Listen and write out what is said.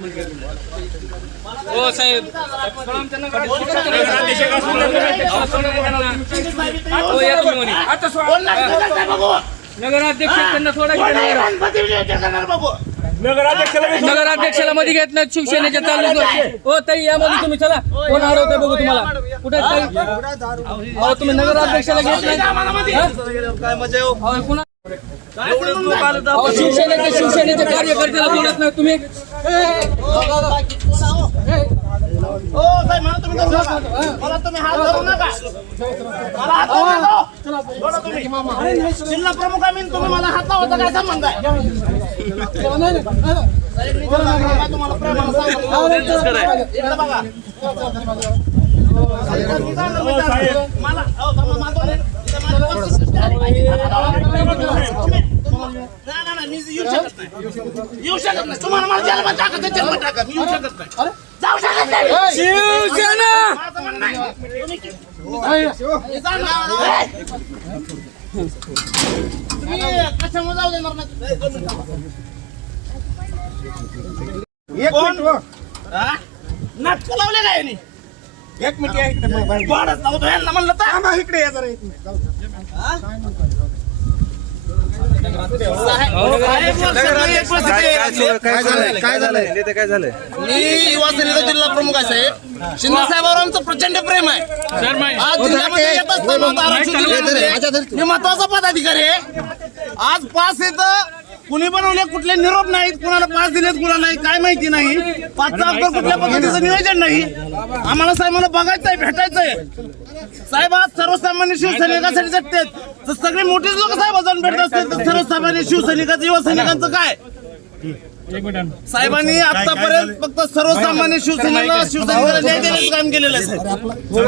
हो साहेब नगराध्यक्ष त्यांना थोडा नगराध्यक्षाला मध्ये घेत नाही शिवसेनेच्या तालुका हो ताई यामध्ये तुम्ही चला कोण अडवतंय बघू तुम्हाला कुठे ताई तुम्ही नगराध्यक्षाला घेत नाही शिवसेनेच्या कार्यकर्त्याला बोलत नाही तुम्ही जिल्हा प्रमुख आम्ही तुम्ही मला हात लावता काय संबंध आहे तुम्हाला प्रेमाला बघा मला येऊ शकत नाही तुम्हाला मला जन्म टाका मी येऊ शकत नाही जाऊ शकत नाही शिवसेना कशामुळे जाऊ देणार नाटक लावले काय एक मिनिट म्हणलं तर इकडे काय झालंय मी युवा सेनेचा जिल्हा प्रमुख आहे साहेब शिंदे साहेबांवर आमचं प्रचंड प्रेम आहे आज जिल्ह्यामध्ये येत असताना मी महत्वाचा पदाधिकारी आहे आज पास येतं कुणी बनवले कुठले निरोप नाहीत कुणाला पास दिलेत कुणाला नाही काय माहिती नाही पाचचा अक्षर कुठल्या पद्धतीचं नियोजन नाही आम्हाला साहेबांना बघायचंय भेटायचंय साहेब आज सर्वसामान्य शिवसैनिकांसाठी जगतात तर सगळे मोठेच लोक साहेब जाऊन भेटत असतील तर सर्वसामान्य शिवसैनिकांचं युवा सैनिकांचं काय साहेबांनी आतापर्यंत फक्त सर्वसामान्य शिवसैनिकांना न्याय देण्याचं काम केलेलं आहे साहेब